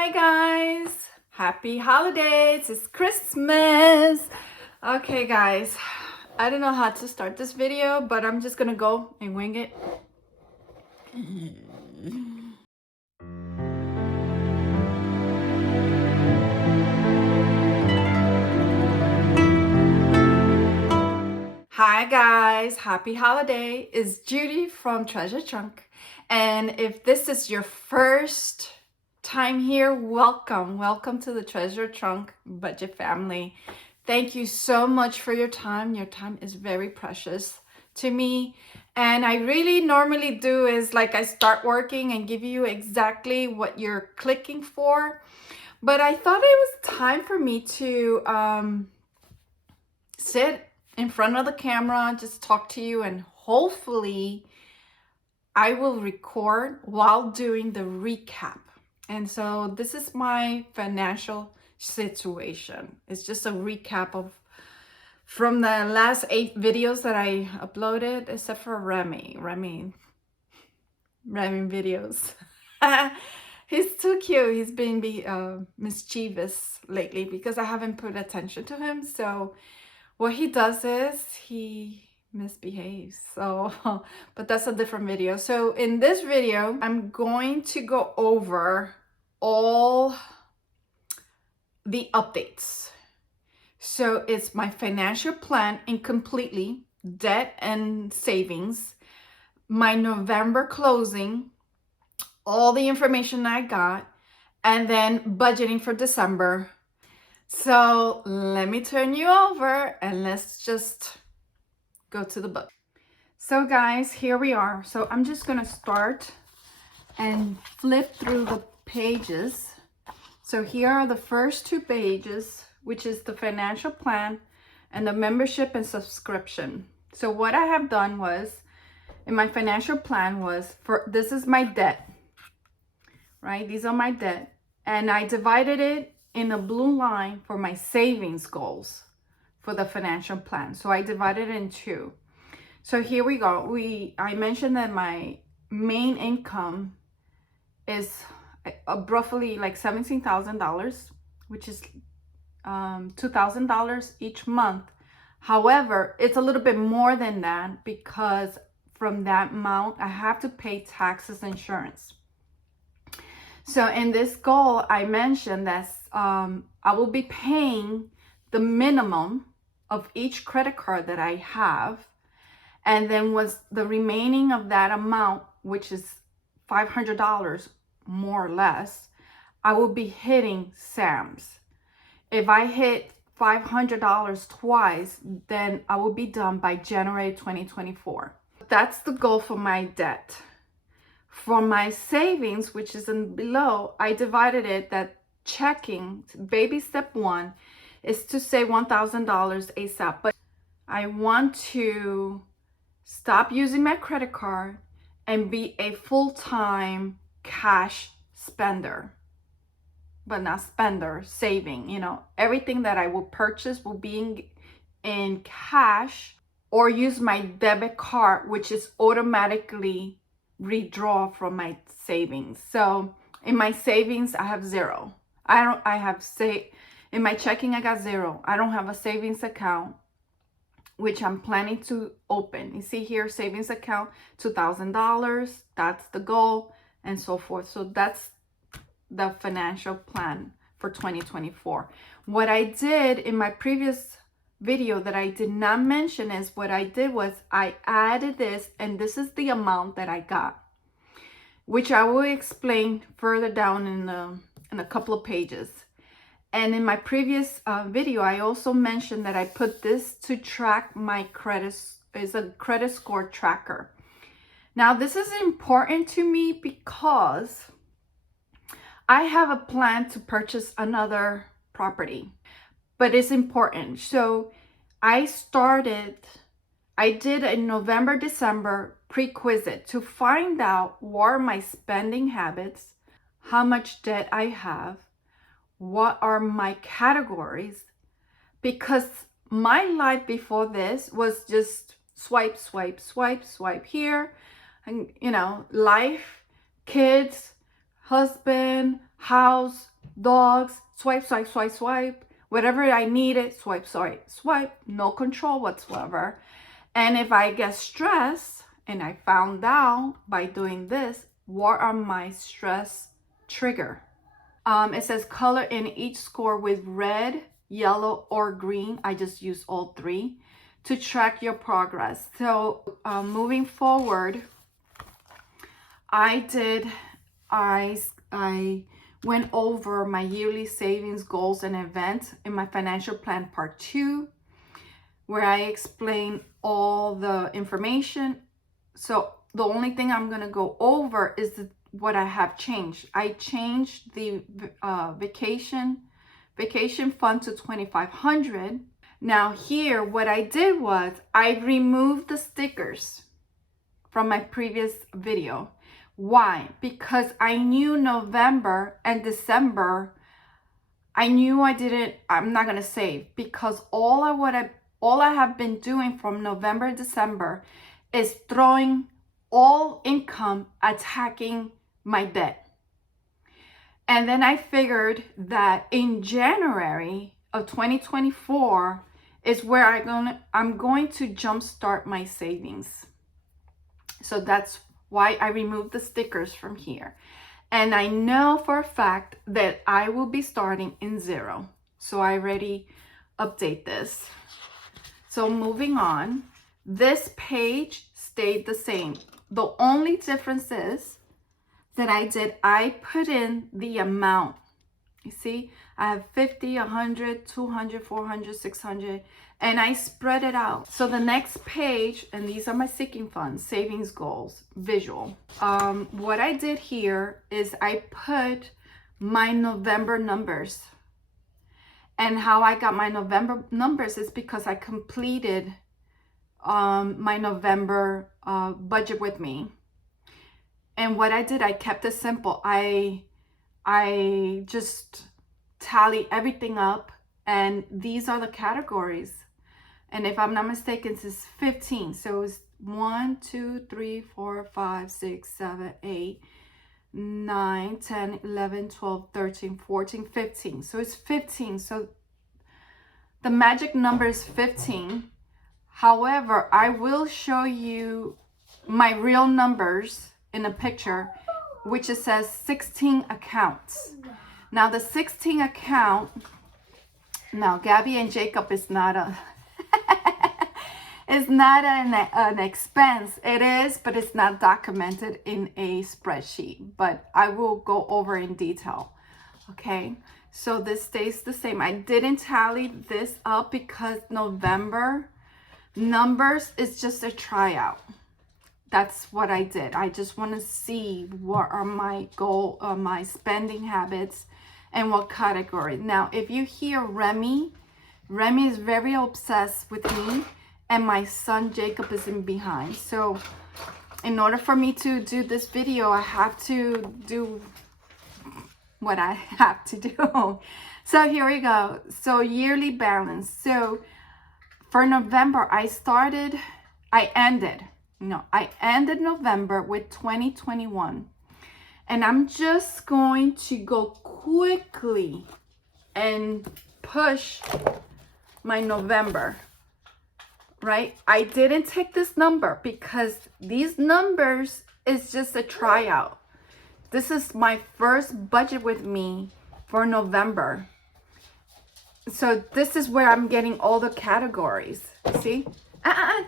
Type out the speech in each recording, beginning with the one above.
Hi guys, happy holidays, it's Christmas. Okay guys, I don't know how to start this video, but I'm just gonna go and wing it. Hi guys, happy holiday. It's Judy from Treasure Trunk. And if this is your first time here, welcome to the Treasure Trunk budget family. Thank you so much for your time. Your time is very precious to me. And I really normally do is like I start working and give you exactly what you're clicking for. But I thought it was time for me to sit in front of the camera, just talk to you, and hopefully I will record while doing the recap. And so this is my financial situation. It's just a recap of from the last 8 videos that I uploaded, except for Remy videos. He's too cute. He's been mischievous lately because I haven't put attention to him. So what he does is he misbehaves. So, but that's a different video. So in this video, I'm going to go over all the updates. So it's my financial plan incompletely, debt and savings, my November closing, all the information I got, and then budgeting for December. So let me turn you over and let's just go to the book. So guys, here we are. So I'm just gonna start and flip through the pages. So here are the first 2 pages, which is the financial plan and the membership and subscription. So what I have done was, in my financial plan was, this is my debt, right? These are my debt. And I divided it in a blue line for my savings goals for the financial plan. So I divided it in 2. So here we go. I mentioned that my main income is roughly like $17,000, which is $2,000 each month. However, it's a little bit more than that because from that amount, I have to pay taxes and insurance. So in this goal, I mentioned that I will be paying the minimum of each credit card that I have. And then was the remaining of that amount, which is $500 more or less, I will be hitting Sam's. If I hit $500 twice, then I will be done by January 2024. That's the goal for my debt. For my savings, which is in below, I divided it that checking, baby step 1 is to save $1,000 ASAP. But I want to stop using my credit card and be a full-time cash spender. But not spender, saving, everything that I will purchase will be in cash, or use my debit card, which is automatically redraw from my savings. So in my savings, I have 0. In my checking, I got 0. I don't have a savings account, which I'm planning to open. You see here, savings account, $2,000. That's the goal, and so forth. So that's the financial plan for 2024. What I did in my previous video that I did not mention is what I did was I added this, and this is the amount that I got, which I will explain further down in a couple of pages. And in my previous video, I also mentioned that I put this to track my credit, is a credit score tracker. Now, this is important to me because I have a plan to purchase another property, but it's important. So I did a November, December prerequisite to find out what are my spending habits, how much debt I have, what are my categories, because my life before this was just swipe here, and life, kids, husband, house, dogs, swipe, swipe, swipe, swipe. Whatever I needed, swipe, swipe, swipe. No control whatsoever. And if I get stressed, and I found out by doing this, what are my stress trigger? It says color in each score with red, yellow, or green. I just use all three to track your progress. So moving forward, I went over my yearly savings goals and events in my financial plan part 2, where I explain all the information. So the only thing I'm going to go over is what I have changed. I changed the vacation fund to $2,500. Now here, what I did was I removed the stickers from my previous video. Why? Because I knew November and December, I'm not going to save, because all I have been doing from November and December is throwing all income attacking my debt. And then I figured that in January of 2024 is where I'm going to jumpstart my savings. So that's why I removed the stickers from here. And I know for a fact that I will be starting in 0. So I already update this. So moving on, this page stayed the same. The only difference is that I put in the amount. You see, I have 50, 100, 200, 400, 600, and I spread it out. So the next page, and these are my sinking funds, savings goals, visual. What I did here is I put my November numbers. And how I got my November numbers is because I completed my November budget with me. And what I did, I kept it simple. I just tally everything up, and these are the categories. And if I'm not mistaken, this is 15. So it's 1, 2, 3, 4, 5, 6, 7, 8, 9, 10, 11, 12, 13, 14, 15. So it's 15. So the magic number is 15. However, I will show you my real numbers in a picture, which it says 16 accounts. Now the 16 account, now Gabby and Jacob is not an expense. It is, but it's not documented in a spreadsheet, but I will go over in detail. Okay, so this stays the same. I didn't tally this up because November numbers is just a tryout. That's what I did. I just want to see what are my my spending habits and what category. Now, if you hear Remy is very obsessed with me, and my son Jacob is in behind. So in order for me to do this video, I have to do what I have to do. So here we go. So yearly balance. So for November, I ended November with 2021. And I'm just going to go quickly and push my November, right? I didn't take this number because these numbers is just a tryout. This is my first budget with me for November. So this is where I'm getting all the categories. See?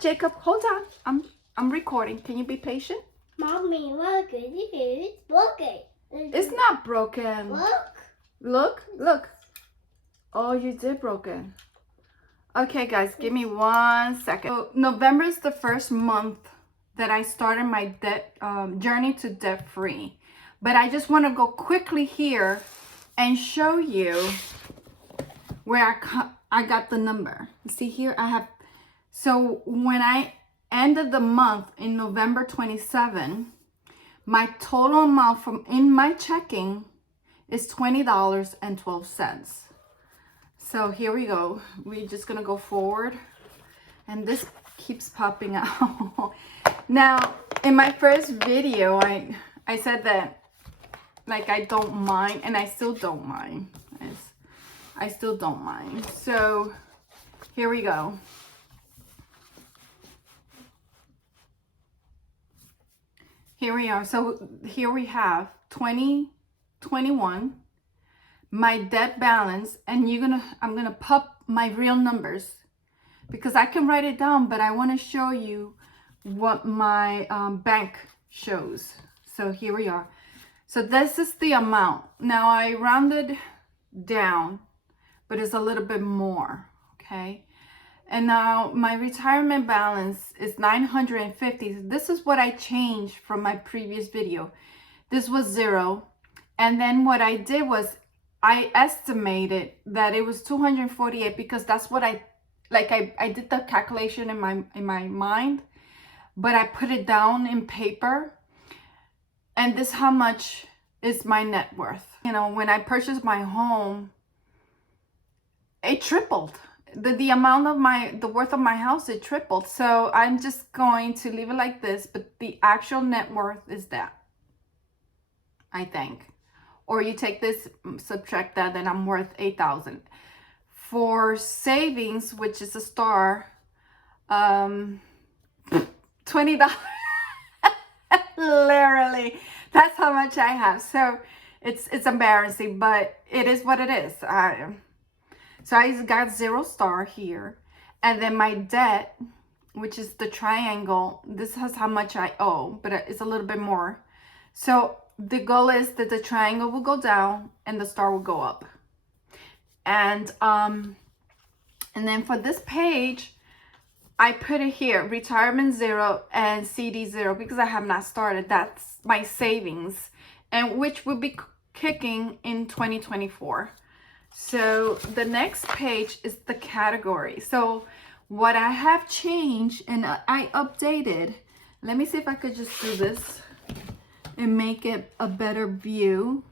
Jacob, hold on. I'm recording. Can you be patient? Mommy, look, it's broken. It's not broken. Look. Oh, you did broken. Okay, guys, give me 1 second. So November is the first month that I started my debt journey to debt free. But I just want to go quickly here and show you where I got the number. You see here, so when I ended the month in November 27, my total amount in my checking is $20.12. So here we go. We're just gonna go forward, and this keeps popping out. Now, in my first video, I said that like I don't mind, and I still don't mind. I still don't mind. So here we go. Here we are. So here we have 2021, my debt balance, and I'm gonna pop my real numbers because I can write it down, but I want to show you what my bank shows. So here we are. So this is the amount. Now I rounded down, but it's a little bit more, okay? And now my retirement balance is 950. This is what I changed from my previous video. This was 0. And then what I did was I estimated that it was 248 because that's what I did the calculation in my mind, but I put it down in paper. And this how much is my net worth. You know, when I purchased my home, it tripled. The amount of the worth of my house, it tripled. So I'm just going to leave it like this, but the actual net worth is that, I think. Or you take this, subtract that, then I'm worth 8,000. For savings, which is a star, $20. Literally, that's how much I have. So it's embarrassing, but it is what it is. So I got 0 star here. And then my debt, which is the triangle, this is how much I owe, but it's a little bit more. So the goal is that the triangle will go down and the star will go up. And then for this page, I put it here, retirement 0 and CD 0, because I have not started. That's my savings, and which will be kicking in 2024. So the next page is the category. So what I have changed and I updated, let me see if I could just do this and make it a better view.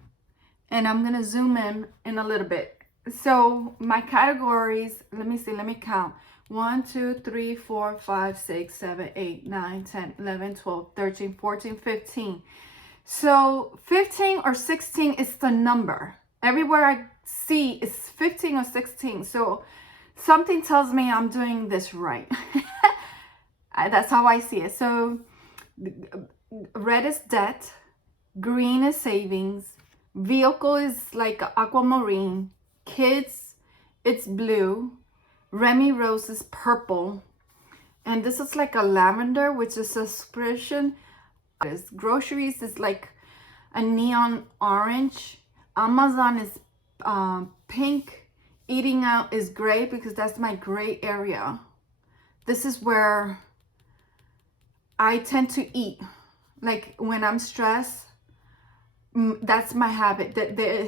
And I'm gonna zoom in a little bit. So my categories, let me see, let me count. 1, 2, 3, 4, 5, 6, 7, 8, 9, 10, 11, 12, 13, 14, 15. So 15 or 16 is the number. Everywhere I see is 15 or 16. So something tells me I'm doing this right. That's how I see it. So red is debt, green is savings, vehicle is like aquamarine, kids, it's blue, Remy Rose is purple, and this is like a lavender, which is a subscription. Groceries is like a neon orange. Amazon is pink. Eating out is gray because that's my gray area. This is where I tend to eat. Like when I'm stressed, that's my habit.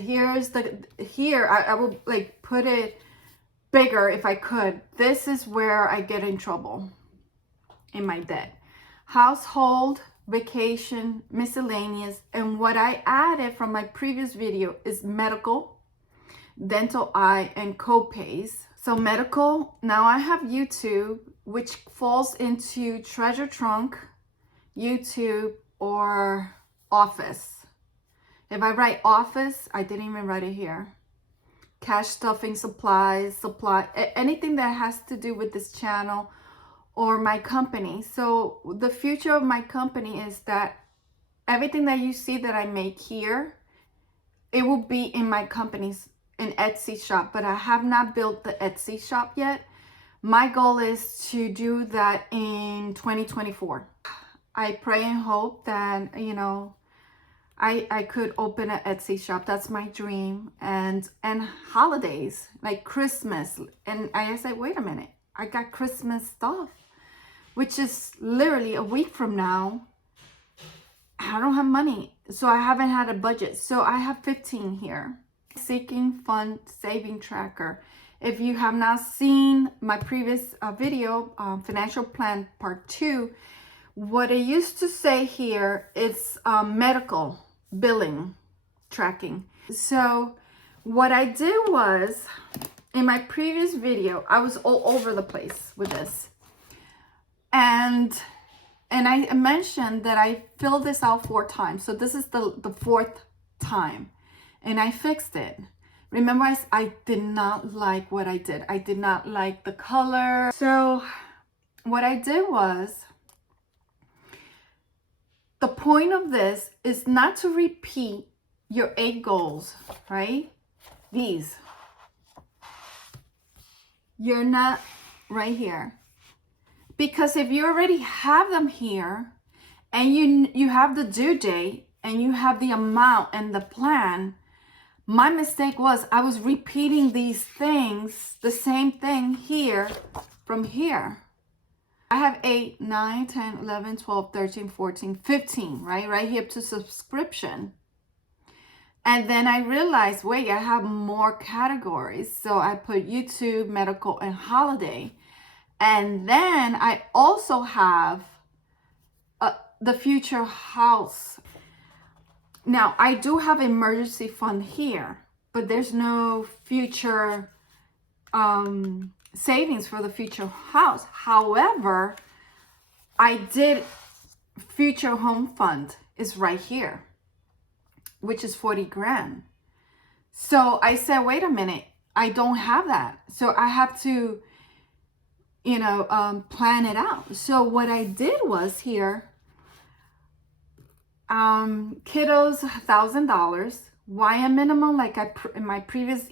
Here I will like put it bigger if I could. This is where I get in trouble in my debt. Household, vacation, miscellaneous, and what I added from my previous video is medical, dental, eye, and co-pays. So medical, now I have YouTube, which falls into treasure trunk, YouTube, or office. If I write office, I didn't even write it here. Cash stuffing, supplies, anything that has to do with this channel or my company. So the future of my company is that everything that you see that I make here, it will be in my company's in Etsy shop, but I have not built the Etsy shop yet. My goal is to do that in 2024. I pray and hope that, you know, I could open an Etsy shop. That's my dream. And holidays like Christmas. And I said, wait a minute, I got Christmas stuff, which is literally a week from now. I don't have money, so I haven't had a budget. So I have 15 here. Seeking Fund Saving Tracker. If you have not seen my previous video, Financial Plan Part 2, what I used to say here is medical billing tracking. So what I did was, in my previous video, I was all over the place with this. And I mentioned that I filled this out 4 times. So this is the 4th time, and I fixed it. Remember, I did not like what I did. I did not like the color. So what I did was, the point of this is not to repeat your 8 goals, right? These. You're not right here. Because if you already have them here, and you have the due date, and you have the amount and the plan, my mistake was I was repeating these things, the same thing here from here. I have 8, 9, 10, 11, 12, 13, 14, 15, right? Right here up to subscription. And then I realized, wait, I have more categories. So I put YouTube, medical, and holiday. And then I also have the future house. Now, I do have emergency fund here, but there's no future savings for the future house. However, I did future home fund is right here, which is 40 grand. So I said, wait a minute, I don't have that. So I have to, plan it out. So what I did was here, kiddos, $1,000. Why a minimum? Like in my previous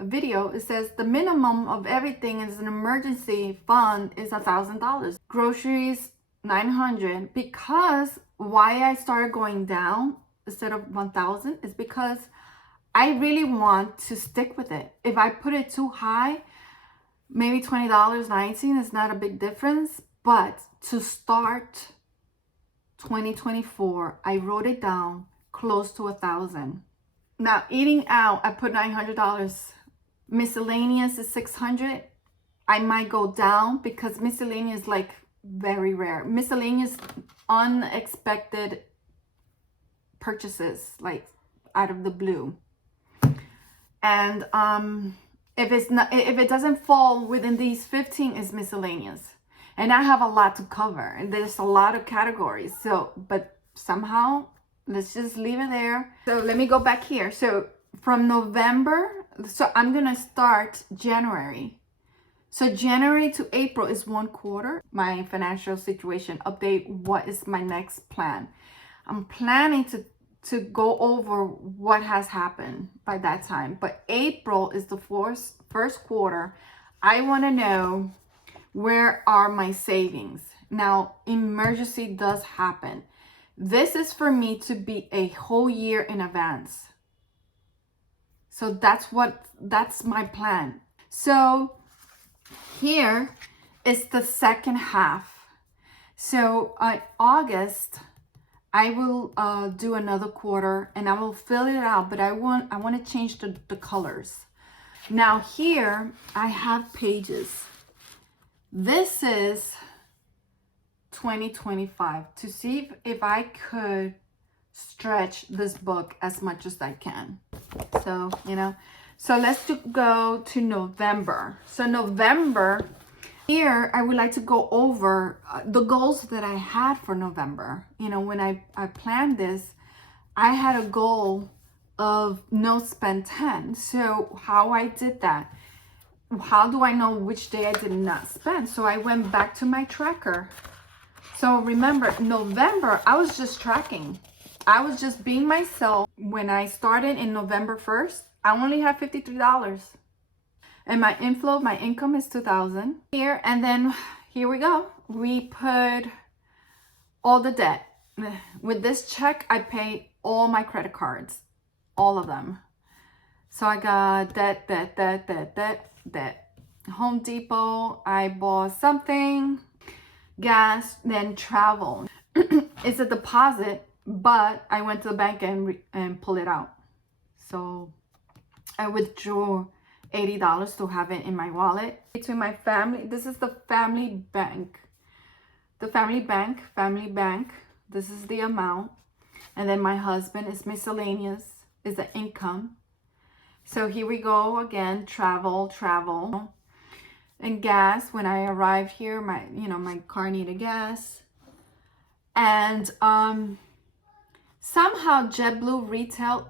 video, it says the minimum of everything is an emergency fund is $1,000. Groceries, 900. Because why I started going down instead of 1,000 is because I really want to stick with it. If I put it too high, maybe $20, 19 is not a big difference. But to start 2024, I wrote it down close to 1,000. Now, eating out, I put $900. Miscellaneous is 600. I might go down because miscellaneous is like very rare. Miscellaneous, unexpected purchases, like out of the blue. And if it doesn't fall within these 15, is miscellaneous. And I have a lot to cover, and there's a lot of categories. So, but somehow, let's just leave it there. So let me go back here. So from November, so I'm gonna start January. So January to April is 1 quarter. My financial situation update. What is my next plan? I'm planning to go over what has happened by that time. But April is the first quarter. I want to know, where are my savings? Now, emergency does happen. This is for me to be a whole year in advance. So that's my plan. So here is the second half. So August, I will do another quarter and I will fill it out, but I want to change the colors. Now here I have pages. This is 2025 to see if I could stretch this book as much as I can. So, so let's go to November. So November, here I would like to go over the goals that I had for November. When I planned this, I had a goal of no spend 10. So how I did that, how do I know which day I did not spend? So I went back to my tracker. So remember, November, I was just tracking. I was just being myself. When I started in November 1st, I only had $53. And my income is $2,000 here. And then here we go. We put all the debt. With this check, I paid all my credit cards, all of them. So I got debt. Home Depot, I bought something, gas, then travel. It's a deposit, but I went to the bank and pulled it out. So I withdrew $80 to have it in my wallet. Between my family, this is the family bank. The family bank, this is the amount. And then my husband is miscellaneous, is the income. So here we go again, travel. And gas, when I arrived here, my car needed gas. And somehow JetBlue retail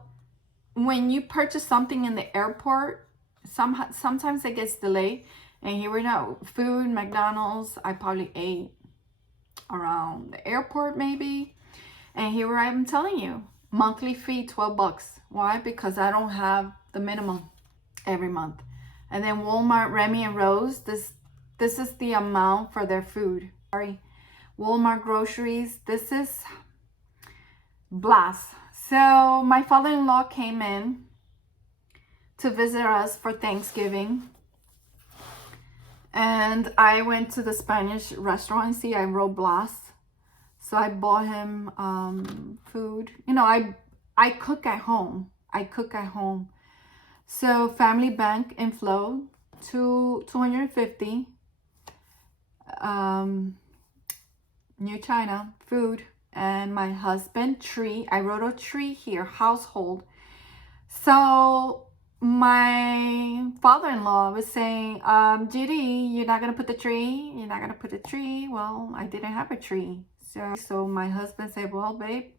when you purchase something in the airport, sometimes it gets delayed. And here we know, food, McDonald's, I probably ate around the airport maybe. And here I'm telling you, monthly fee, 12 bucks. Why? Because I don't have the minimum every month. And then Walmart, Remy and Rose, this is the amount for their food. Sorry. Walmart groceries, this is blast. So my father-in-law came in to visit us for Thanksgiving. And I went to the Spanish restaurant. See, I wrote Blas. So I bought him food. You know, I cook at home. I cook at home. So Family Bank inflow to 250. New China food. And my husband, tree. I wrote a tree here, household. So my father-in-law was saying, Judy, you're not gonna put the tree? You're not gonna put the tree? Well, I didn't have a tree. So my husband said, well, babe,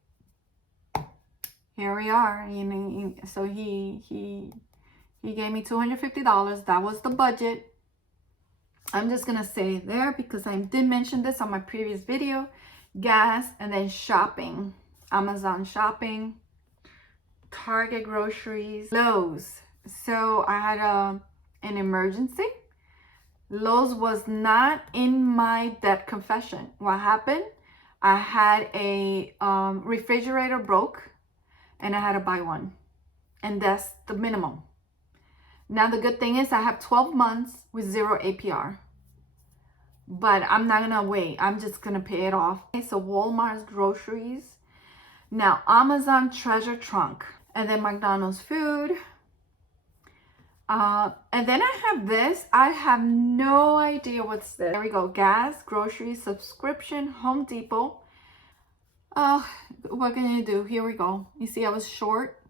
here we are. You know, so he gave me $250. That was the budget. I'm just gonna say it there because I did mention this on my previous video. Gas, and then shopping, Amazon shopping, Target groceries, Lowe's. So I had an emergency. Lowe's was not in my debt confession. What happened? I had a refrigerator broke and I had to buy one, and that's the minimum. Now the good thing is I have 12 months with 0 APR. But I'm not gonna wait. I'm just gonna pay it off. Okay, so Walmart's groceries. Now Amazon treasure trunk. And then McDonald's food. And then I have this. I have no idea what's this. There we go. Gas, groceries, subscription, Home Depot. What can you do? Here we go. You see I was short.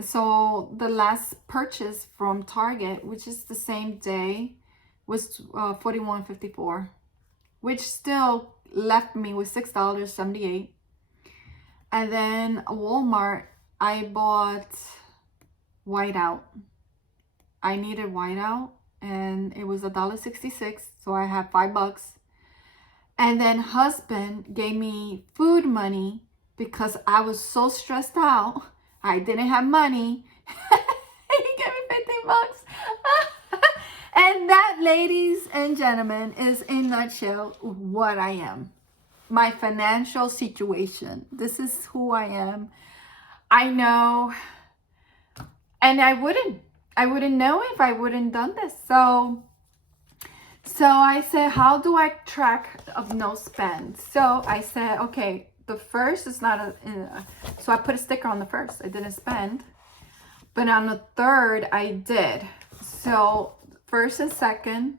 So the last purchase from Target, which is the same day, was $41.54, which still left me with $6.78. And then Walmart, I bought whiteout. I needed whiteout, and it was $1.66, so I had $5. And then husband gave me food money because I was so stressed out. I didn't have money. He gave me $15. And that, ladies and gentlemen, is in a nutshell what I am. My financial situation. This is who I am. I know, and I wouldn't know if I wouldn't done this. So I said, how do I track of no spend? So I said, okay, the first is not so I put a sticker on the first. I didn't spend, but on the third I did. So first and second,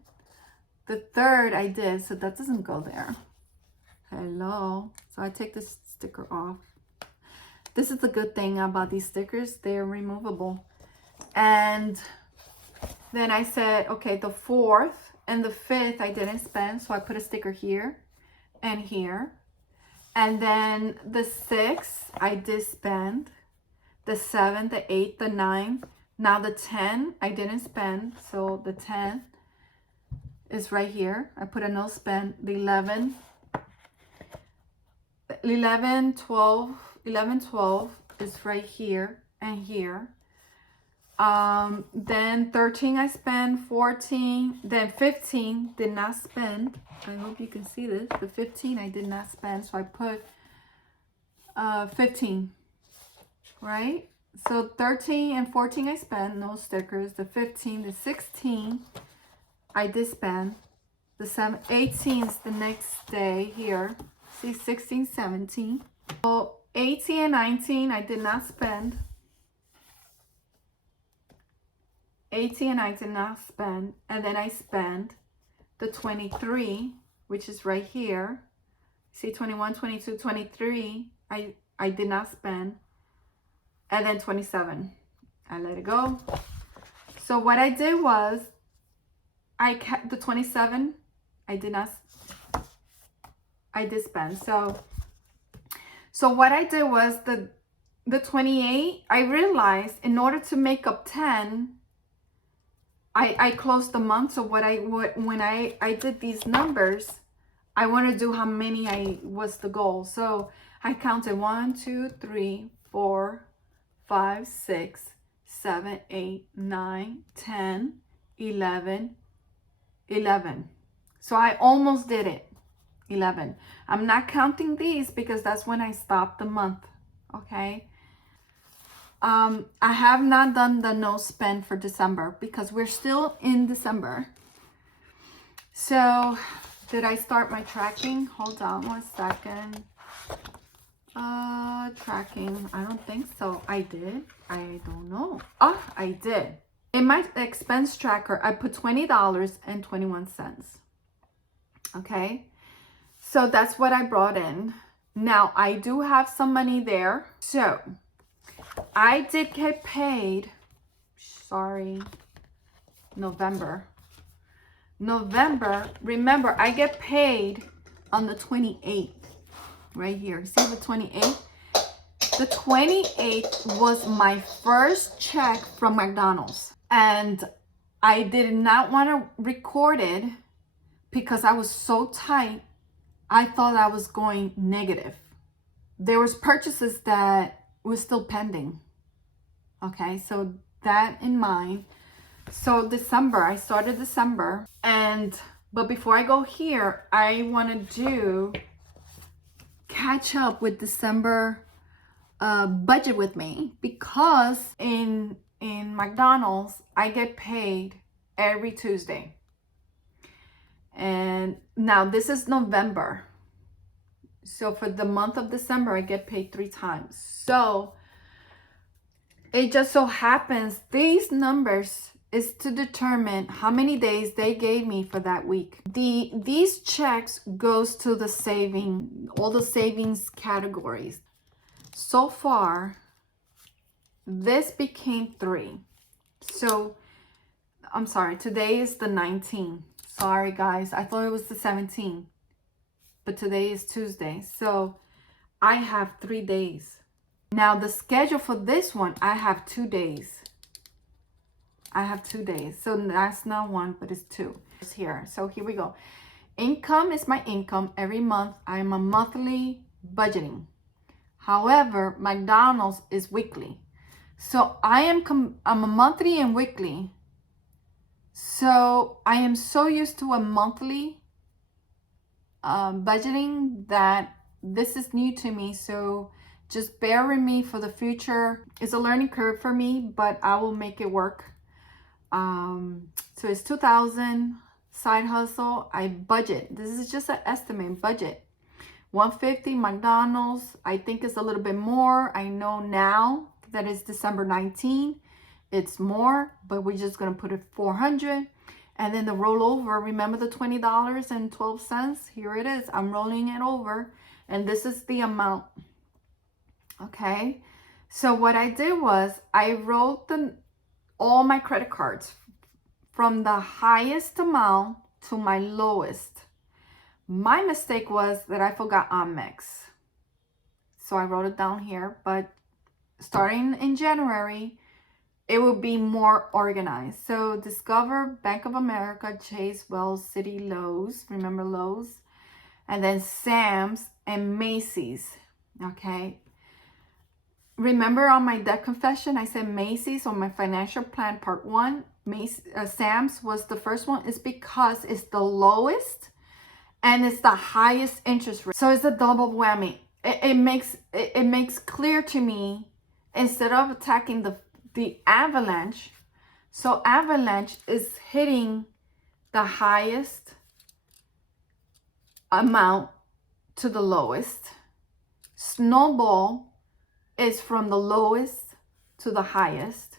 the third I did, so that doesn't go there. Hello. So I take this sticker off. This is the good thing about these stickers. They're removable. And then I said, okay, the fourth and the fifth I didn't spend, so I put a sticker here and here. And then the sixth I did spend. The seventh, the eighth, the ninth. Now the 10 I didn't spend, so the 10 is right here. I put a no spend. The 11, 12 is right here and here. Then 13 I spent, 14, then 15 did not spend. I hope you can see this. The 15 I did not spend, so I put 15, right? So 13 and 14 I spent, no stickers. The 15, the 16 I did spend. The 18 is the next day here. See, 16, 17. So 18 and 19 I did not spend. 18 I did not spend. And then I spent the 23, which is right here. See, 21, 22, 23 I did not spend. And then 27 I let it go. So what I did was I kept the 27 I did spend. So what I did was the 28, I realized in order to make up 10, I closed the month. So when I did these numbers, I want to do how many was the goal. So I counted 1, 2, 3, 4, 5, 6, 7, 8, 9, 10, 11, 11. So I almost did it. 11. I'm not counting these because that's when I stopped the month. Okay. I have not done the no spend for December because we're still in December. So did I start my tracking? Hold on 1 second. Tracking. I don't think so. I did. I don't know. Oh, I did. In my expense tracker, I put $20.21. Okay. So that's what I brought in. Now I do have some money there. So I did get paid. Sorry. November. Remember, I get paid on the 28th. Right here. See the 28th? The 28th was my first check from McDonald's. And I did not want to record it because I was so tight. I thought I was going negative. There was purchases that were still pending. Okay, so that in mind. So December, I started December. But before I go here, I want to catch up with December budget with me, because in McDonald's I get paid every Tuesday. And now this is November. So for the month of December, I get paid 3 times. So it just so happens these numbers is to determine how many days they gave me for that week. These checks goes to the all the savings categories. So far, this became 3. So I'm sorry, today is the 19th. Sorry guys, I thought it was the 17th. But today is Tuesday. So I have 3 days. Now the schedule for this one, I have 2 days. I have 2 days. So that's not 1, but it's 2. It's here. So here we go. Income is my income. Every month I am a monthly budgeting. However, McDonald's is weekly. So I'm a monthly and weekly. So I am so used to a monthly budgeting that this is new to me. So just bear with me for the future. It's a learning curve for me, but I will make it work. So it's 2,000 side hustle. I budget. This is just an estimate budget. 150 McDonald's. I think it's a little bit more. I know now that it's December 19. It's more, but we're just gonna put it 400. And then the rollover, remember the $20.12? Here it is. I'm rolling it over, and this is the amount. Okay. So what I did was I wrote all my credit cards from the highest amount to my lowest. My mistake was that I forgot Amex. So I wrote it down here, but starting in January, it will be more organized. So Discover, Bank of America, Chase, Wells, Citi, Lowe's. Remember Lowe's? And then Sam's and Macy's. Okay. Remember on my debt confession, I said Macy's on my financial plan part 1. Sam's was the first one. It's because it's the lowest and it's the highest interest rate. So it's a double whammy. It makes clear to me, instead of attacking the avalanche. So avalanche is hitting the highest amount to the lowest. Snowball is from the lowest to the highest.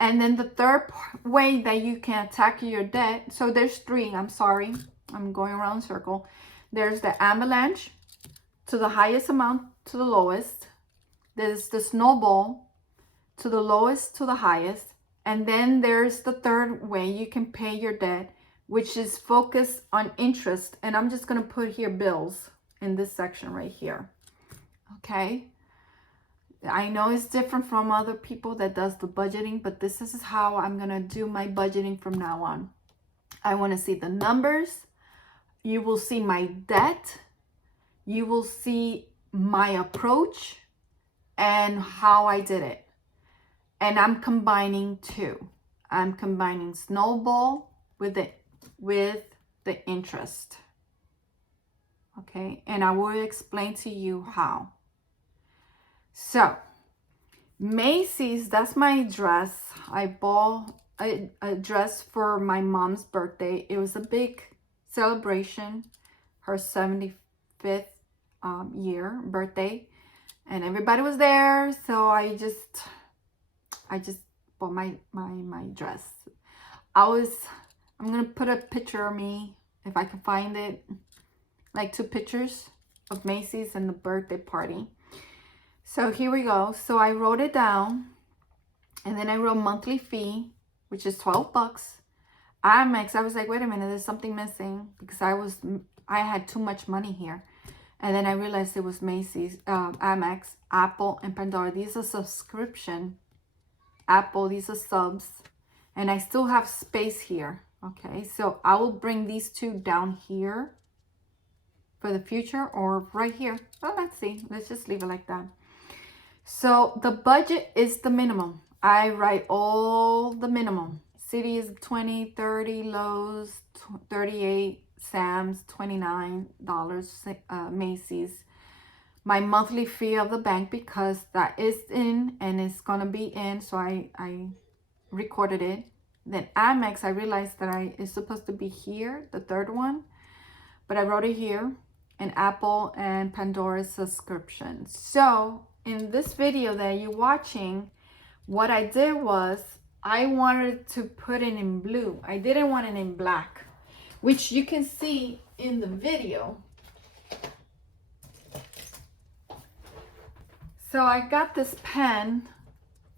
And then the third way that you can attack your debt, so there's 3, I'm sorry, I'm going around in a circle. There's the avalanche to the highest amount to the lowest. There's the snowball to the lowest to the highest. And then there's the third way you can pay your debt, which is focus on interest. And I'm just going to put here bills in this section right here. Okay. I know it's different from other people that does the budgeting, but this is how I'm gonna do my budgeting from now on. I want to see the numbers. You will see my debt. You will see my approach and how I did it. And I'm combining two. I'm combining snowball with the interest. Okay, and I will explain to you how. So, Macy's, that's my dress. I bought a dress for my mom's birthday. It was a big celebration, her 75th year birthday, and everybody was there. So I just bought my dress. I'm gonna put a picture of me if I can find it, like 2 pictures of Macy's and the birthday party. So here we go. So I wrote it down, and then I wrote monthly fee, which is $12. Amex, I was like, wait a minute, there's something missing, because I had too much money here. And then I realized it was Macy's, Amex, Apple, and Pandora. These are subscription. Apple, these are subs. And I still have space here. Okay, so I will bring these 2 down here for the future, or right here. Well, let's see. Let's just leave it like that. So the budget is the minimum. I write all the minimum. City is 20, 30, Lowe's 38, Sam's $29, Macy's. My monthly fee of the bank, because that is in and it's gonna be in, so I recorded it. Then Amex, I realized that it's supposed to be here, the third one, but I wrote it here. And Apple and Pandora subscription. So in this video that you're watching, what I did was I wanted to put it in blue. I didn't want it in black, which you can see in the video. So I got this pen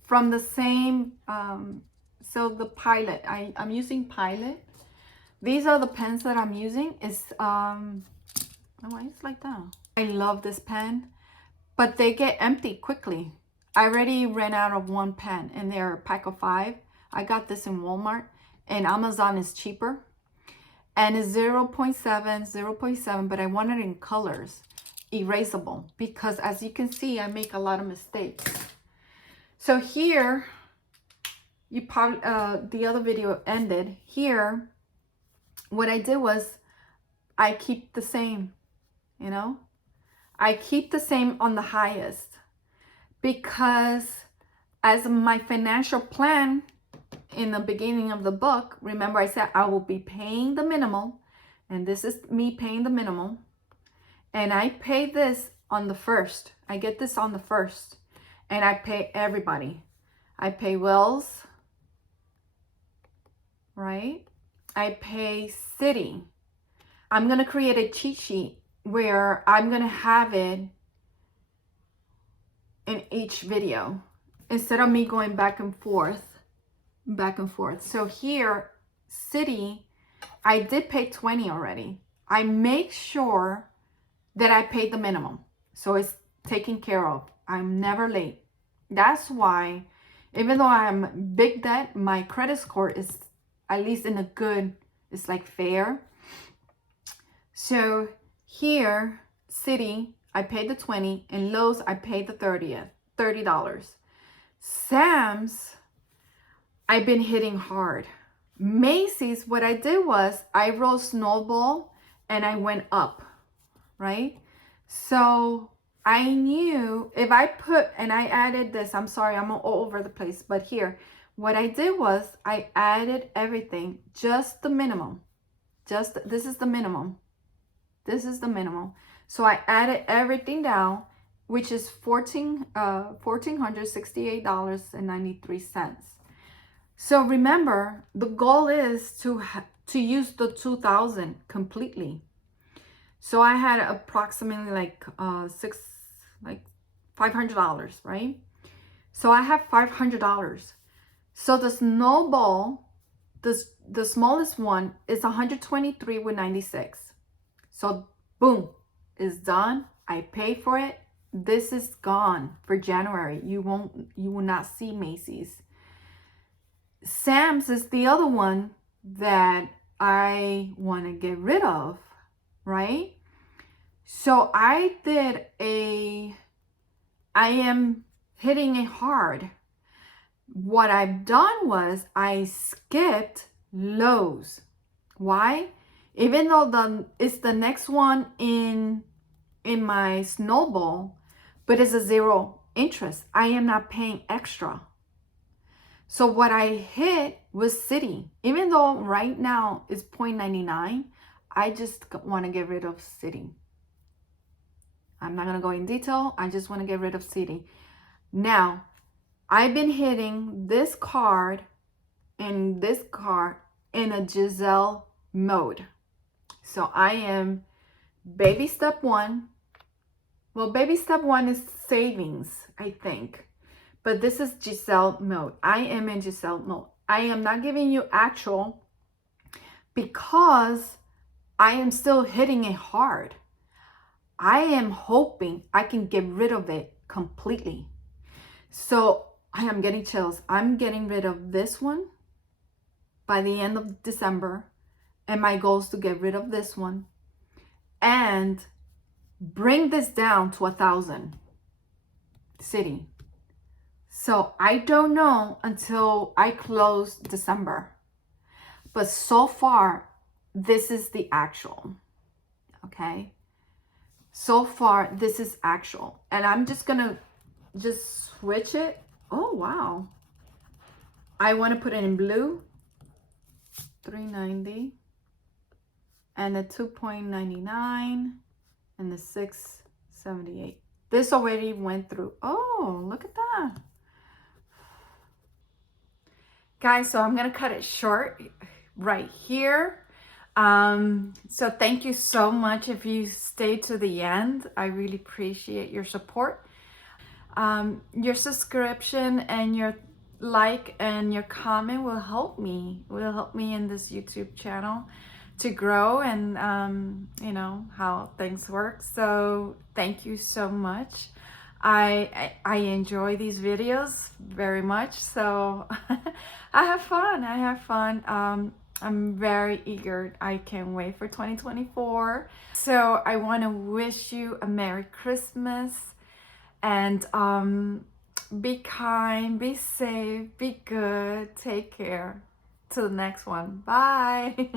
from the same, so the Pilot, I'm using Pilot. These are the pens that I'm using. Why it's like that? I love this pen, but they get empty quickly. I already ran out of 1 pen, and they're a pack of 5. I got this in Walmart, and Amazon is cheaper. And it's 0.7, but I want it in colors, erasable, because as you can see, I make a lot of mistakes. So here, you probably, the other video ended. Here, what I did was I keep the same. You know, I keep the same on the highest, because as my financial plan in the beginning of the book, remember I said I will be paying the minimum, and this is me paying the minimum, and I pay this on the 1st. I get this on the 1st, and I pay everybody. I pay Wells, right? I pay City. I'm gonna create a cheat sheet where I'm going to have it in each video instead of me going back and forth. So here, City, I did pay 20 already. I make sure that I paid the minimum, so it's taken care of. I'm never late. That's why, even though I'm big debt, my credit score is at least in a good, it's like fair. So here, City, I paid the 20, and Lowe's, I paid the $30. Sam's, I've been hitting hard. Macy's, what I did was I wrote snowball and I went up, right? So I knew if I put, and I added this, I'm sorry, I'm all over the place, but here, what I did was I added everything, just the minimum. This is the minimum. This is the minimum. So I added everything down, which is $1,468.93. So remember, the goal is to use the 2,000 completely. So I had approximately like $500, right? So I have $500. So the snowball, the smallest one is 123 with 96. So boom, it's done. I pay for it. This is gone for January. You will not see Macy's. Sam's is the other one that I want to get rid of, right? So I am hitting it hard. What I've done was I skipped Lowe's. Why? Even though it's the next one in my snowball, but it's a zero interest. I am not paying extra. So what I hit was City. Even though right now it's 0.99, I just want to get rid of City. I'm not going to go in detail. I just want to get rid of City. Now, I've been hitting this card and this card in a Giselle mode. So I am baby step one. Well, baby step one is savings, I think. But this is Giselle mode. I am in Giselle mode. I am not giving you actual because I am still hitting it hard. I am hoping I can get rid of it completely. So I am getting chills. I'm getting rid of this one by the end of December. And my goal is to get rid of this one and bring this down to 1,000 City. So I don't know until I close December. But so far, this is the actual. Okay? So far, this is actual. And I'm just going to just switch it. Oh, wow. I want to put it in blue. $3.90. And the 2.99. And the $6.78. This already went through. Oh, look at that. Guys, so I'm going to cut it short right here. So thank you so much if you stayed to the end. I really appreciate your support. Your subscription and your like and your comment will help me in this YouTube channel to grow and you know how things work. So thank you so much. I enjoy these videos very much, so I have fun. I'm very eager. I can't wait for 2024. So I want to wish you a Merry Christmas and be kind, be safe, be good, take care. Till the next one. Bye.